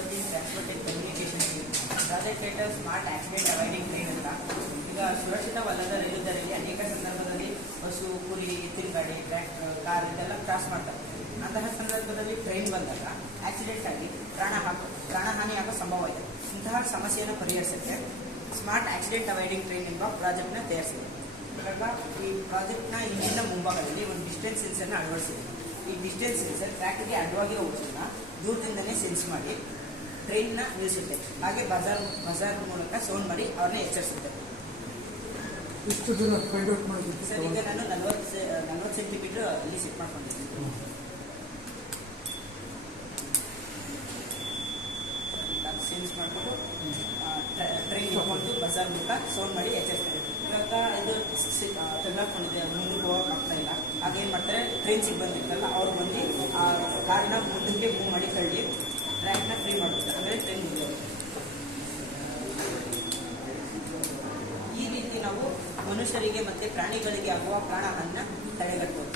ಇವತ್ತು transport and communication project title smart accident avoiding train ಅಂತ. ಈಗ ಸುರಕ್ಷಿತವಲ್ಲದ ರೈಲು ದಾರಿಯಲ್ಲಿ ಅನೇಕ ಸಂದರ್ಭದಲ್ಲಿ ಬಸ್ಸು, ಕುರಿ, ಎತ್ತಿನ ಗಾಡಿ, ಟ್ರ್ಯಾಕ್ಟರ್, ಕಾರ್ ಇದೆಲ್ಲ ಕ್ರಾಸ್ ಮಾಡ್ತಾರೆ. ಅಂತಹ ಸಂದರ್ಭದಲ್ಲಿ ಟ್ರೈನ್ ಬಂದಾಗ ಆಕ್ಸಿಡೆಂಟ್ ಆಗಿ ಪ್ರಾಣಹಾನಿ ಆಗೋ ಸಂಭವ ಇದೆ. ಇಂತಹ ಸಮಸ್ಯೆಯನ್ನು ಪರಿಹರಿಸಕ್ಕೆ ಸ್ಮಾರ್ಟ್ ಆಕ್ಸಿಡೆಂಟ್ ಅವಾಯ್ಡಿಂಗ್ ಟ್ರೈನ್ ಎಂಬ ಪ್ರಾಜೆಕ್ಟ್ನ ತಯಾರಿಸಿದೆ. ಇವಾಗ ಈ ಪ್ರಾಜೆಕ್ಟ್ನ ಇಂಜಿನ್ನ ಮುಂಭಾಗದಲ್ಲಿ ಒಂದು ಡಿಸ್ಟೆನ್ಸ್ ಸೆನ್ಸರ್ನ ಅಳವಡಿಸಿದೆ. ಈ ಡಿಸ್ಟೆನ್ಸ್ ಸೆನ್ಸರ್ ಟ್ರ್ಯಾಕ್ಗೆ ಅಡ್ಡವಾಗಿ ಹೋಗೋದನ್ನ ದೂರದಿಂದನೇ ಸೆನ್ಸ್ ಮಾಡಿ ಟ್ರೈನ್ನ ನಿಲ್ಲಿಸುತ್ತೆ. ಹಾಗೆ ಬಜಾರ್ ಮೂಲಕ ಸೌಂಡ್ ಮಾಡಿ ಅವ್ರನ್ನ ಎಚ್ಚರಿಸುತ್ತೆ. ಎಷ್ಟು ದೂರ ಫೈಂಡ್ ಔಟ್ ಮಾಡಿದ್ವಿ ಸರ್, ಈಗ ನಾನು 40 ಸೆಂಟಿಮೀಟರ್ ಇಲ್ಲಿ ಸೆಟ್ ಮಾಡ್ಕೊಂಡಿದ್ದೀನಿ. ಸೆನ್ಸ್ ಮಾಡಿಬಿಟ್ಟು ಟ್ರೈನ್ ಇಟ್ಕೊಂಡು ಬಜಾರ್ ಮೂಲಕ ಸೌಂಡ್ ಮಾಡಿ ಎಚ್ಚರಿಸ್ತಾರೆ. ಇವಾಗ ಇದು ತೆಗೆದುಕೊಂಡಿದೆ, ಮುಂದಕ್ಕೆ ಹೋಗಕ್ಕೆ ಆಗ್ತಾ ಇಲ್ಲ. ಆಗ ಏನು ಮಾಡ್ತಾರೆ, ಟ್ರೈನ್ ಸಿಬ್ಬಂದಿ ಇರ್ತಲ್ಲ ಅವ್ರು ಬಂದು ಆ ಕಾರನ್ನ ಮುಂದಕ್ಕೆ ಮೂವ್ ಮಾಡಿ ತಳ್ಳಿ ಟ್ರ್ಯಾಕ್ನ ಫ್ರೀ ಮಾಡ್ತಾರೆ. ಅಂದರೆ ಟ್ರೈನ್ ಮುಗಿಯೋದು. ಈ ರೀತಿ ನಾವು ಮನುಷ್ಯರಿಗೆ ಮತ್ತು ಪ್ರಾಣಿಗಳಿಗೆ ಆಗುವ ಪ್ರಾಣಹಾನಿನ ತಡೆಗಟ್ಟಬಹುದು.